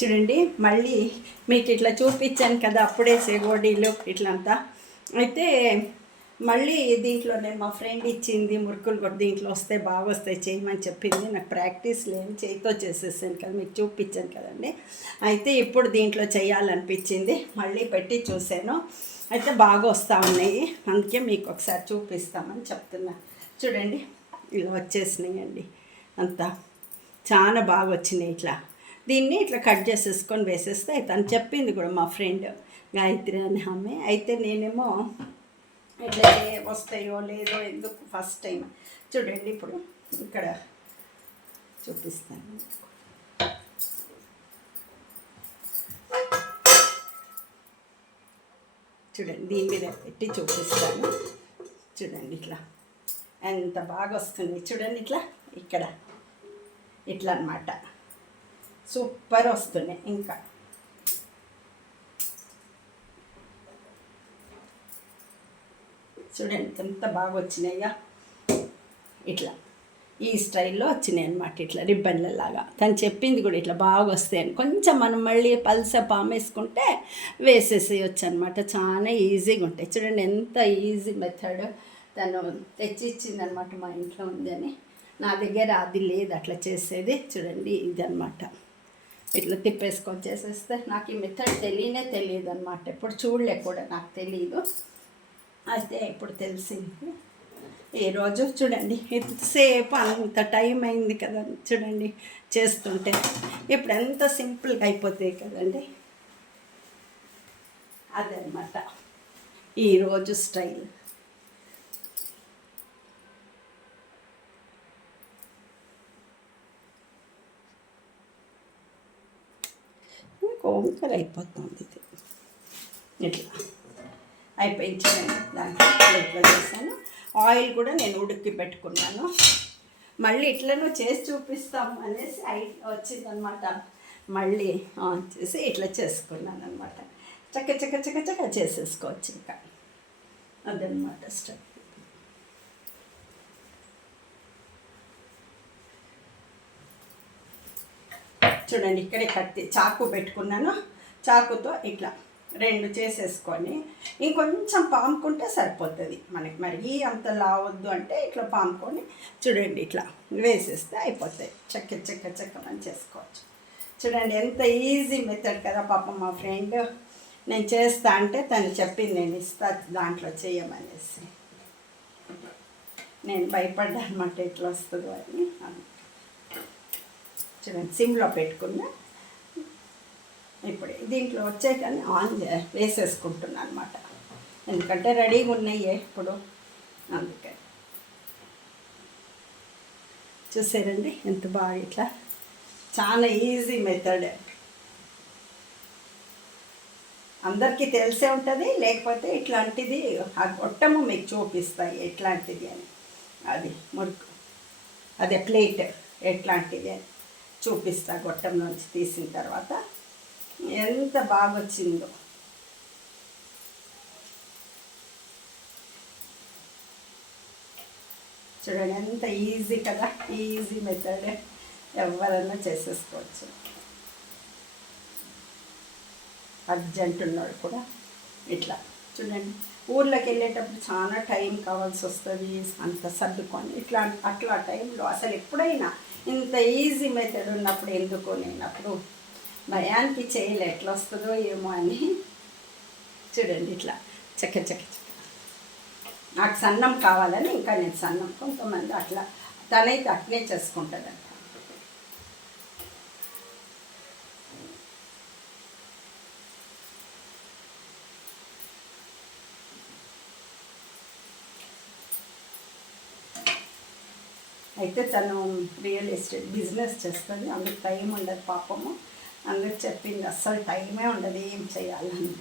చూడండి మళ్ళీ మీకు ఇట్లా చూపించాను కదా అప్పుడే సెగోడీలు ఇట్లంతా అయితే మళ్ళీ దీంట్లోనే మా ఫ్రెండ్ ఇచ్చింది మురుకులు కూడా దీంట్లో వస్తే బాగా వస్తాయి చేయమని చెప్పింది. నాకు ప్రాక్టీస్ లేని చేతితో చేసేసాను కదా, మీకు చూపించాను కదండి. అయితే ఇప్పుడు దీంట్లో చేయాలనిపించింది, మళ్ళీ పెట్టి చూశాను. అయితే బాగా వస్తూ ఉన్నాయి, అందుకే మీకు ఒకసారి చూపిస్తామని చెప్తున్నా. చూడండి ఇలా వచ్చేసినాయండి, అంతా చాలా బాగా వచ్చినాయి. ఇట్లా దీన్ని ఇట్లా కట్ చేసేసుకొని వేసేస్తే తను చెప్పింది కూడా మా ఫ్రెండ్ గాయత్రి అని ఆమె. అయితే నేనేమో ఇట్లా వస్తాయో లేదో ఎందుకు ఫస్ట్ టైం. చూడండి ఇప్పుడు ఇక్కడ చూపిస్తాను. చూడండి దీని మీద పెట్టి చూపిస్తాను. చూడండి ఇట్లా ఎంత బాగా వస్తుంది. చూడండి ఇట్లా ఇక్కడ ఇట్లా అన్నమాట, సూపర్ వస్తున్నాయి. ఇంకా చూడండి ఎంత బాగా వచ్చినాయిగా, ఇట్లా ఈ స్టైల్లో వచ్చినాయి అన్నమాట. ఇట్లా రిబ్బన్లలాగా తను చెప్పింది కూడా ఇట్లా బాగా వస్తాయని. కొంచెం మనం మళ్ళీ పల్స పామేసుకుంటే వేసేసేయచ్చు అనమాట. చాలా ఈజీగా ఉంటాయి. చూడండి ఎంత ఈజీ మెథడ్ తను తెచ్చిచ్చిందనమాట. మా ఇంట్లో ఉందని, నా దగ్గర అది లేదు అట్లా చేసేది. చూడండి ఇది అనమాట, ఇట్లా తిప్పేసుకొని చేసేస్తే. నాకు ఈ మెథడ్ తెలియదు అనమాట, ఎప్పుడు చూడలే కూడా, నాకు తెలియదు. అయితే ఇప్పుడు తెలిసింది ఈరోజు. చూడండి ఎంతసేపు అంత టైం అయింది కదా, చూడండి చేస్తుంటే. ఇప్పుడు ఎంత సింపుల్గా అయిపోతాయి కదండి. అదనమాట ఈరోజు స్టైల్. వంకర అయిపోతుంది ఇది. ఇట్లా అయిపోయింది. దాంట్లో ఇట్లా చేశాను. ఆయిల్ కూడా నేను ఉడికి పెట్టుకున్నాను. మళ్ళీ ఇట్లను చేసి చూపిస్తాము అనేసి వచ్చిందనమాట. మళ్ళీ ఆన్ చేసి ఇట్లా చేసుకున్నాను అనమాట. చక్క చేసేసుకోవచ్చు. ఇంకా అదనమాట స్టెప్. చూడండి ఇక్కడే చాకు పెట్టుకున్నాను. చాకుతో ఇట్లా రెండు చేసేసుకొని ఇంకొంచెం పాముకుంటే సరిపోతుంది మనకి. మరి అంత లావద్దు అంటే ఇట్లా పాముకొని చూడండి ఇట్లా వేసేస్తే అయిపోతాయి. చెక్కమని చేసుకోవచ్చు. చూడండి ఎంత ఈజీ మెథడ్ కదా. పాపం మా ఫ్రెండ్ నేను చేస్తా అంటే తను చెప్పింది నేను ఇస్తా దాంట్లో చేయమనేసి. నేను భయపడ్డా అనమాట ఎట్లా వస్తుందో అని. చూడండి సిమ్లో పెట్టుకున్నా. ఇప్పుడు దీంట్లో వచ్చే కానీ ఆన్ వేసేసుకుంటున్నాను అనమాట, ఎందుకంటే రెడీగా ఉన్నాయి ఇప్పుడు, అందుకే. చూసారండి ఎంత బాగా, ఇట్లా చాలా ఈజీ మెథడ్. అందరికీ తెలిసే ఉంటుంది, లేకపోతే ఇట్లాంటిది ఆ గొట్టము మీకు చూపిస్తాయి ఎట్లాంటిది అని. అది మురుకు, అదే ప్లేట్ ఎట్లాంటిది అని చూపిస్తా. గొట్టం నుంచి తీసిన తర్వాత ఎంత బాగా వచ్చిందో. చూడండి ఎంత ఈజీ కదా, ఈజీ మెథడ్, ఎవరన్నా చేసేసుకోవచ్చు. అర్జెంట్ ఉన్నాడు కూడా ఇట్లా. చూడండి ఊర్లోకి వెళ్ళేటప్పుడు చాలా టైం కావాల్సి వస్తుంది, అంత సర్దుకొని అట్లా టైంలో అసలు ఎప్పుడైనా ఇంత ఈజీ మెథడ్ ఉన్నప్పుడు ఎందుకో నేను అప్పుడు భయానికి చేయలే, ఎట్లా వస్తుందో ఏమో అని. చూడండి ఇట్లా చక్క నాకు సన్నం కావాలని ఇంకా నేను సన్నం, కొంతమంది అట్లా, తనైతే అట్నే చేసుకుంటుందంట. అయితే తను రియల్ ఎస్టేట్ బిజినెస్ చేస్తుంది, అందుకు టైం ఉండదు పాపము. అందుకు చెప్పింది అస్సలు టైమే ఉండదు ఏం చేయాలని.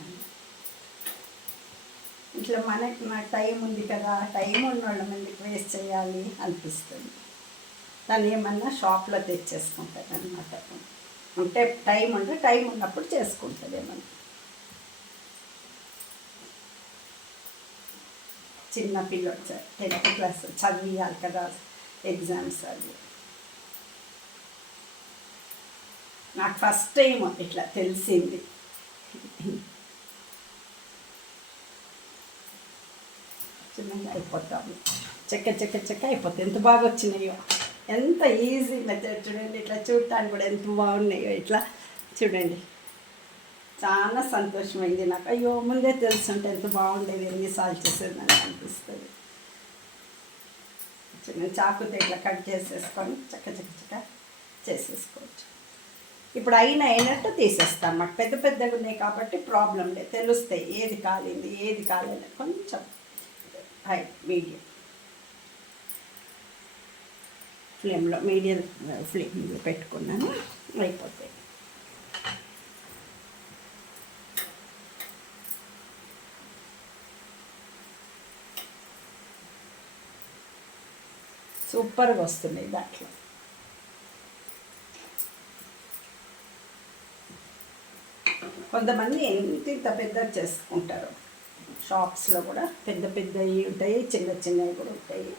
ఇట్లా మనకి టైం ఉంది కదా, టైం ఉన్న వాళ్ళ మందికి వేస్ట్ చేయాలి అనిపిస్తుంది. తను ఏమన్నా షాప్లో తెచ్చేసుకుంటుంది అనమాట. అంటే టైం ఉన్నప్పుడు చేసుకుంటుంది ఏమన్నా. చిన్న పిల్లలు 10th క్లాస్ చదివియాలి కదా, ఎగ్జామ్స్ అది. నాకు ఫస్ట్ టైం ఇట్లా తెలిసింది. చిన్నగా అయిపోతాము, చెక్క చెక్క చెక్క అయిపోతుంది. ఎంత బాగా వచ్చినాయో, ఎంత ఈజీ మెథడ్ చూడండి. ఇట్లా చూడటానికి కూడా ఎంత బాగున్నాయో. ఇట్లా చూడండి, చాలా సంతోషమైంది నాకు. అయ్యో ముందే తెలుసుంటే ఎంత బాగుండేది, ఎన్నిసార్లు చేసేదని అనిపిస్తుంది. చూడండి, చాకుతో ఇట్లా కట్ చేసేసుకొని చక్క చక్క చక్క చేసేసుకోవచ్చు. ఇప్పుడు అయినట్టు తీసేస్తాం. మాకు పెద్ద పెద్దగా ఉన్నాయి కాబట్టి ప్రాబ్లం లేదు, తెలుస్తాయి ఏది కాలింది ఏది కాలేదు. కొంచెం హై మీడియం మీడియం ఫ్లేమ్లో పెట్టుకున్నాను, అయిపోతాయి. సూపర్గా వస్తున్నాయి. దాంట్లో కొంతమంది ఇంత పెద్దగా చేసుకుంటారు. షాప్స్లో కూడా పెద్ద పెద్దవి ఉంటాయి, చిన్న చిన్నవి కూడా ఉంటాయి.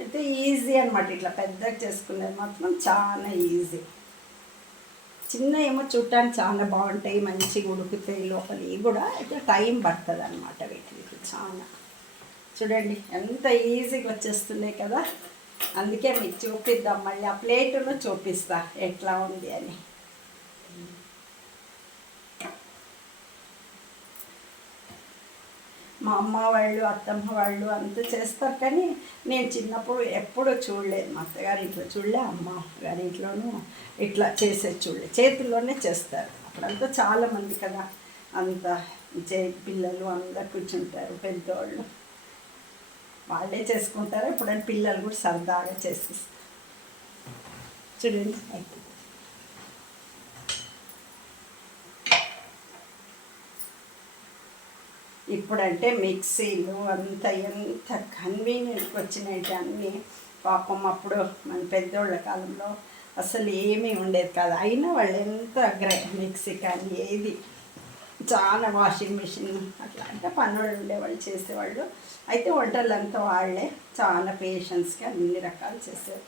అయితే ఈజీ అనమాట. ఇట్లా పెద్దగా చేసుకునేది మాత్రం చాలా ఈజీ. చిన్న ఏమో చూడటానికి చాలా బాగుంటాయి, మంచిగా ఉడుకుతాయి లోపలి కూడా. అయితే టైం పడుతుంది అనమాట వీటికి చాలా. చూడండి ఎంత ఈజీగా వచ్చేస్తున్నాయి కదా. అందుకే మీకు చూపిద్దాం, మళ్ళీ ఆ ప్లేటును చూపిస్తా ఎట్లా ఉంది అని. మా అమ్మ వాళ్ళు అత్తమ్మ వాళ్ళు అంతా చేస్తారు, కానీ నేను చిన్నప్పుడు ఎప్పుడూ చూడలేదు. మా అత్తగారి ఇంట్లో చూడలే, అమ్మ గారి ఇంట్లోనూ ఇట్లా చేసేది చూడలేదు. చేతుల్లోనే చేస్తారు. అప్పుడంతా చాలామంది కదా, అంత పిల్లలు అందరు కూర్చుంటారు, పెద్దవాళ్ళు వాళ్ళే చేసుకుంటారు. ఎప్పుడైనా పిల్లలు కూడా సరదాగా చేసేస్తారు. చూడండి అయిపోయింది. ఇప్పుడంటే మిక్సీలు అంత ఎంత కన్వీనియంట్గా వచ్చినాయంటే అన్నీ. పాపం అప్పుడు మన పెద్దోళ్ళ కాలంలో అసలు ఏమీ ఉండేది కాదు. అయినా వాళ్ళు ఎంత మిక్సీ కానీ ఏది, చాలా వాషింగ్ మిషన్ అట్లా అంటే పనులు ఉండేవాళ్ళు, చేసేవాళ్ళు. అయితే వంటలంతా వాళ్ళే చాలా పేషెన్స్గా అన్ని రకాలు చేసేవారు.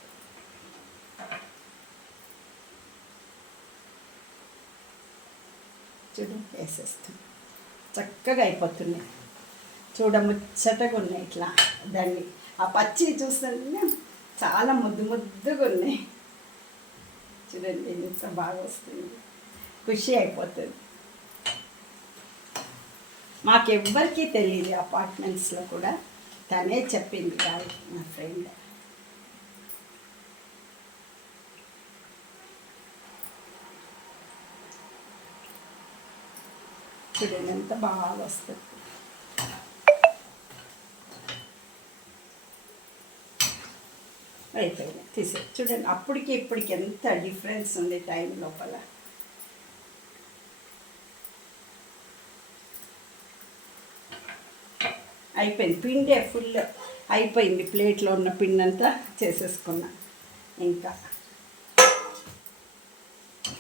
చూడండి వేసేస్తాం, చక్కగా అయిపోతున్నాయి. చూడముచ్చటగా ఉన్నాయి. ఇట్లా దాన్ని ఆ పచ్చి చూస్తుంటే చాలా ముద్దు ముద్దుగా ఉన్నాయి. చూడండి ఎంత బాగా వస్తుంది, ఖుషి అయిపోతుంది. మాకెవ్వరికీ తెలియదు అపార్ట్మెంట్స్లో కూడా, తనే చెప్పింది కాదు నా ఫ్రెండ్. చూడండి ఎంత బాగా వస్తుంది. అయిపోయింది, తీసే. చూడండి అప్పటికి ఇప్పటికి ఎంత డిఫరెన్స్ ఉంది టైం లోపల. అయిపోయింది, పిండి ఫుల్ అయిపోయింది. ప్లేట్లో ఉన్న పిండి అంతా చేసేసుకున్నా. ఇంకా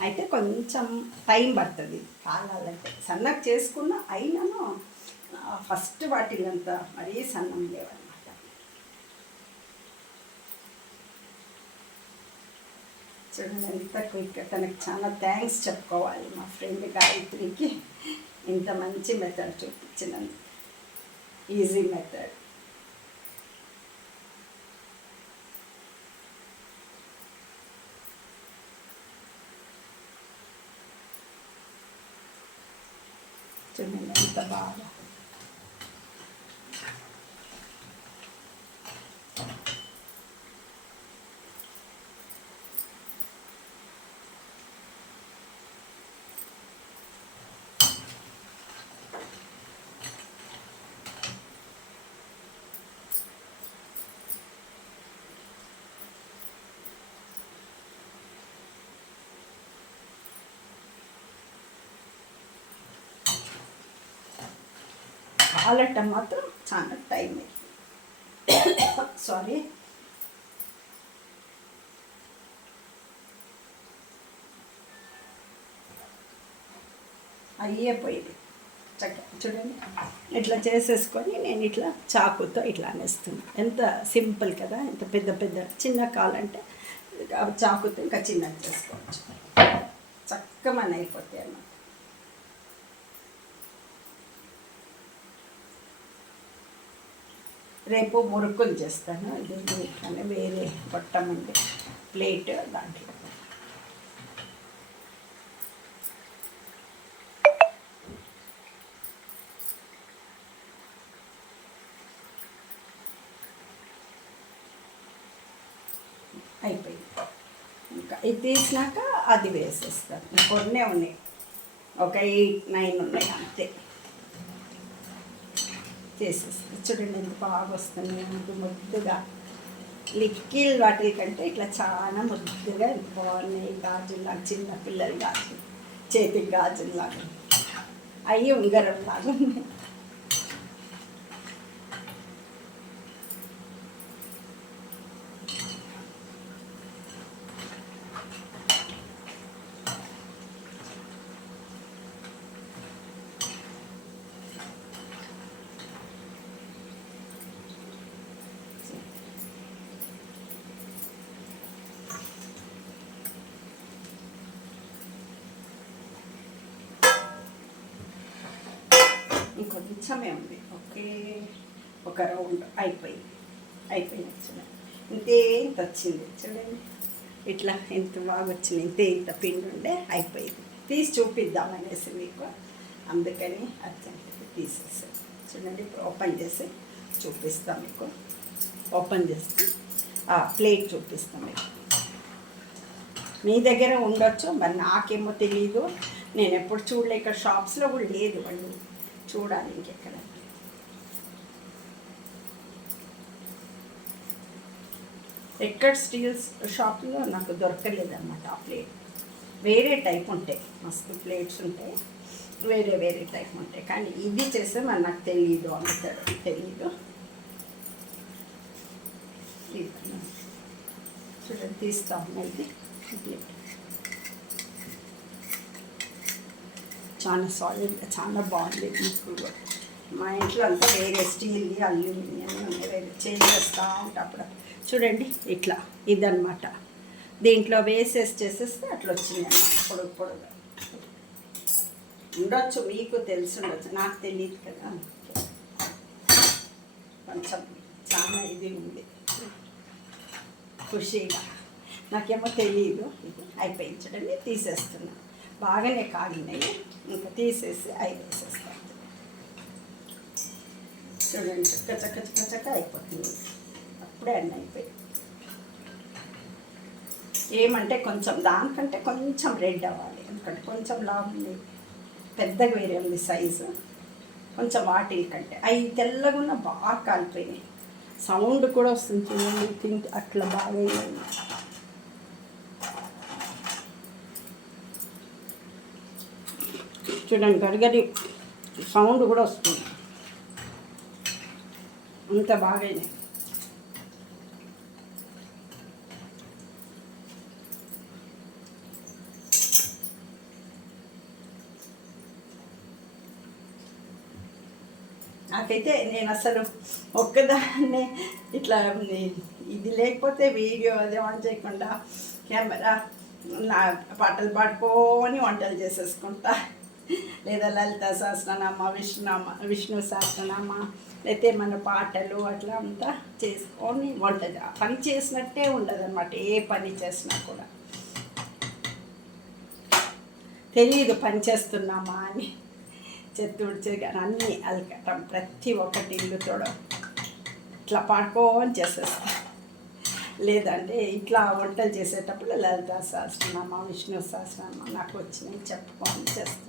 అయితే కొంచెం టైం పడుతుంది కాలాలంటే. సన్నగా చేసుకున్న అయినాను ఫస్ట్ వాటిలంతా మరీ సన్నం లేవన్నమాట. చూడండి ఎంత క్విక్గా. తనకు చాలా థ్యాంక్స్ చెప్పుకోవాలి మా ఫ్రెండ్ గాయత్రికి, ఇంత మంచి మెథడ్ చూపించినందుకు. Easy method. చూడండి ఎంత బాగా. కాలటం మాత్రం చాలా టైం సారీ. అయిపోయింది చక్కగా. చూడండి ఇట్లా చేసేసుకొని నేను ఇట్లా చాకుతో ఇట్లా అనేస్తున్నాను. ఎంత సింపుల్ కదా. ఎంత పెద్ద పెద్ద చిన్న కాలంటే చాకుతో ఇంకా చిన్నది చేసుకోవచ్చు. టక్కమని అయిపోతాయి అన్నమాట. రేపు మురుకులు చేస్తాను. ఇది కానీ వేరే కొట్టమండి ప్లేట్ దాంట్లో అయిపోయింది. ఇంకా ఇది తీసినాక అది వేసేస్తాను. కొన్నే ఉన్నాయి, ఒక 8, 9 ఉన్నాయి అంతే. చేసేస్తాను. చూడండి ఎంత బాగా వస్తుంది, ముద్దుగా. లిక్కిల్ వాటి కంటే ఇట్లా చాలా ముద్దుగా ఎంత బాగున్నాయి. గాజుల్లాగా, చిన్న పిల్లల గాజులు, చేతికి గాజుల్లాగా, అవి ఉంగరం లాగా ఉన్నాయి. ఇంకొంచెమే ఉంది, ఒక రౌండ్ అయిపోయింది. చూడండి ఇంత వచ్చింది. చూడండి ఇట్లా ఎంత బాగా వచ్చింది. ఇంత పిండి ఉండే అయిపోయింది. తీసి చూపిద్దామనేసి మీకు, అందుకని అర్జెంట్గా తీసేసాను. చూడండి ఇప్పుడు ఓపెన్ చేసి చూపిస్తాం మీకు. ఓపెన్ చేసి ప్లేట్ చూపిస్తాం మీకు. మీ దగ్గర ఉండొచ్చు, మరి నాకేమో తెలీదు. నేను ఎప్పుడు చూడలే, ఇక్కడ షాప్స్లో కూడా లేదు. వాళ్ళు చూడాలి ఇంకెక్కడ. ఎక్కడ స్టీల్స్ షాప్లో నాకు దొరకలేదన్నమాట ఆ ప్లేట్. వేరే టైప్ ఉంటాయి, మస్తు ప్లేట్స్ ఉంటాయి, వేరే టైప్ ఉంటాయి. కానీ ఇది చేస్తే మరి నాకు తెలీదు, అమ్ముతాడు తెలీదు. చూడండి తీస్తాము. ఇది ప్లేట్ చాలా సాలిడ్గా, చాలా బాగుంది. ఇప్పుడు మా ఇంట్లో అంతా వేరే స్టీల్ది, అల్యూమినియం వేరే చేంజ్ చేస్తూ ఉంటా అప్పుడు. చూడండి ఇట్లా ఇదన్నమాట. దీంట్లో చేసేస్తే అట్లా వచ్చింది అన్నమాట. పొడుగు ఉండొచ్చు, మీకు తెలిసి ఉండొచ్చు, నాకు తెలియదు కదా. కొంచెం చాలా ఇది ఉంది, ఖుషీగా. నాకేమో తెలియదు. ఇది అయిపోయింది. చూడండి తీసేస్తున్నా. బాగానే కాగినాయి, ఇంకా తీసేసి వేసేస్తాను. చూడండి చక్క అయిపోతుంది. అప్పుడే అన్నీ అయిపోయి. ఏమంటే కొంచెం దానికంటే కొంచెం రెడ్ అవ్వాలి, ఎందుకంటే కొంచెం లాంగ్ ఉంది, పెద్దగా వేరే ఉంది సైజు. కొంచెం వాటి కంటే అవి తెల్లగా బాగా కాలిపోయినాయి. సౌండ్ కూడా వస్తుంది చూడండి. అట్లా బాగా అయ్యింది. చూడండి గడిగడి సౌండ్ కూడా వస్తుంది, అంత బాగానే. నాకైతే నేను అసలు ఒక్కదాన్నే ఇట్లా ఇది లేకపోతే వీడియో అది ఆన్ చేయకుండా కెమెరా నా పాటలు పాడుకొని వంటలు చేసేసుకుంటా, లేదా లలిత సహస్రనామ, విష్ణు సహస్రనామ, లేకపోతే మన పాటలు అట్లా అంతా చేసుకొని వంట పని చేసినట్టే ఉండదు అన్నమాట. ఏ పని చేసినా కూడా తెలియదు పని చేస్తున్నామా అని. చెత్త ఉడిచే కానీ అన్నీ అలకటం, ప్రతి ఒక్కటి ఇల్లు తోడం ఇట్లా పాడుకోని చేసేస్తాం. లేదంటే ఇట్లా వంటలు చేసేటప్పుడు లలిత సహస్రనామ, విష్ణు సహస్రనామ నాకు వచ్చినాయి చెప్పుకొని చేస్తాం.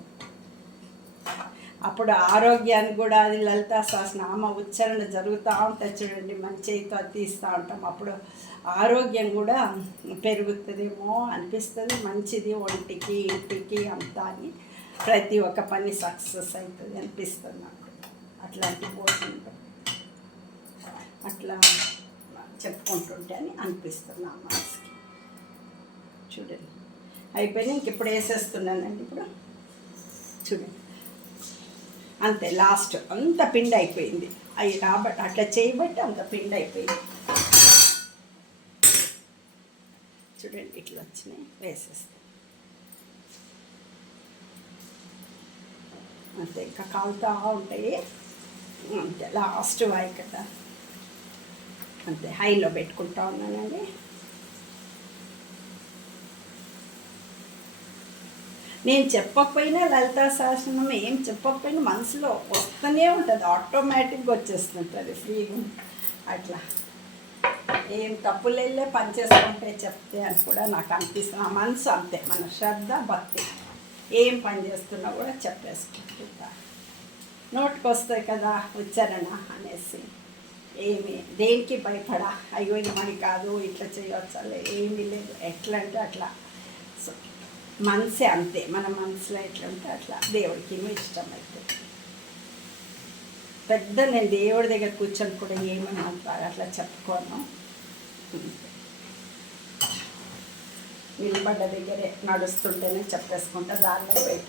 అప్పుడు ఆరోగ్యానికి కూడా అది లలిత సహస్రనామ ఉచ్చారణ జరుగుతూ ఉంటుంది. చూడండి మంచిగా తీస్తూ ఉంటాం, అప్పుడు ఆరోగ్యం కూడా పెరుగుతుందేమో అనిపిస్తుంది. మంచిది ఒంటికి ఇంటికి అంతా అని, ప్రతి ఒక్క పని సక్సెస్ అవుతుంది అనిపిస్తుంది నాకు. అట్లాంటి భోజనం అట్లా చెప్పుకుంటుంటే అని అనిపిస్తుంది నా మనసుకి. చూడండి అయిపోయినా ఇంక ఇప్పుడు వేసేస్తున్నానండి. ఇప్పుడు చూడండి అంతే, లాస్ట్ అంత పిండి అయిపోయింది. అవి రాబట్టి అట్లా చేయబట్టి అంత పిండి అయిపోయింది. చూడండి ఇట్లా వచ్చినాయి, వేసేస్తాం. అంతే, ఇంకా కాలుతూ ఉంటాయి అంతే. లాస్ట్ వాయి కదా, అంతే హైలో పెట్టుకుంటా ఉన్నానండి. నేను చెప్పకపోయినా లలితా సహస్రనామం ఏం చెప్పకపోయినా మనసులో వస్తూనే ఉంటుంది, ఆటోమేటిక్గా వచ్చేస్తుంటుంది ఫ్రీగా అట్లా. ఏం తప్పులెళ్ళే పని చేసుకుంటే చెప్తే అని కూడా నాకు అనిపిస్తుంది. ఆ మనసు అంతే, మన శ్రద్ధ భక్తి ఏం పని చేస్తున్నా కూడా చెప్పేసుకుంటా. నోటికి వస్తాయి కదా ఉచ్చారణ అనేసి, ఏమి దేనికి భయపడా, అయ్యో ఇది మనకి కాదు ఇట్లా చేయవచ్చా, ఏమీ లేదు, ఎట్లా అంటే అట్లా. సో మనసే అంతే, మన మనసులో ఎట్లా ఉంటే అట్లా దేవుడికి ఇష్టమైతే. పెద్ద నేను దేవుడి దగ్గర కూర్చొని కూడా ఏమని అట్లా చెప్పుకోను, నిలబడ్డ దగ్గరే నడుస్తుంటేనే చెప్పేసుకుంటా, దారిలో బయట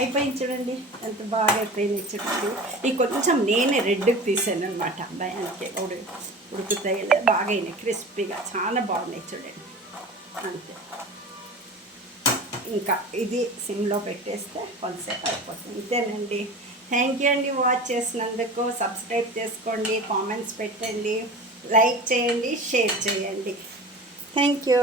అయిపోయింది. చూడండి ఎంత బాగా అయిపోయింది చూడండి. ఈ కొంచెం నేనే రెడ్కి తీసాను అనమాట, భయానికి ఉడుకుతాయి బాగా అయినాయి, క్రిస్పీగా చాలా బాగున్నాయి చూడండి అంతే. ఇంకా ఇది సిమ్లో పెట్టేస్తే కొంతసేపు అయిపోతుంది, ఇంతేనండి. థ్యాంక్ యూ అండి వాచ్ చేసినందుకు. సబ్స్క్రైబ్ చేసుకోండి, కామెంట్స్ పెట్టండి, లైక్ చేయండి, షేర్ చేయండి. Thank you.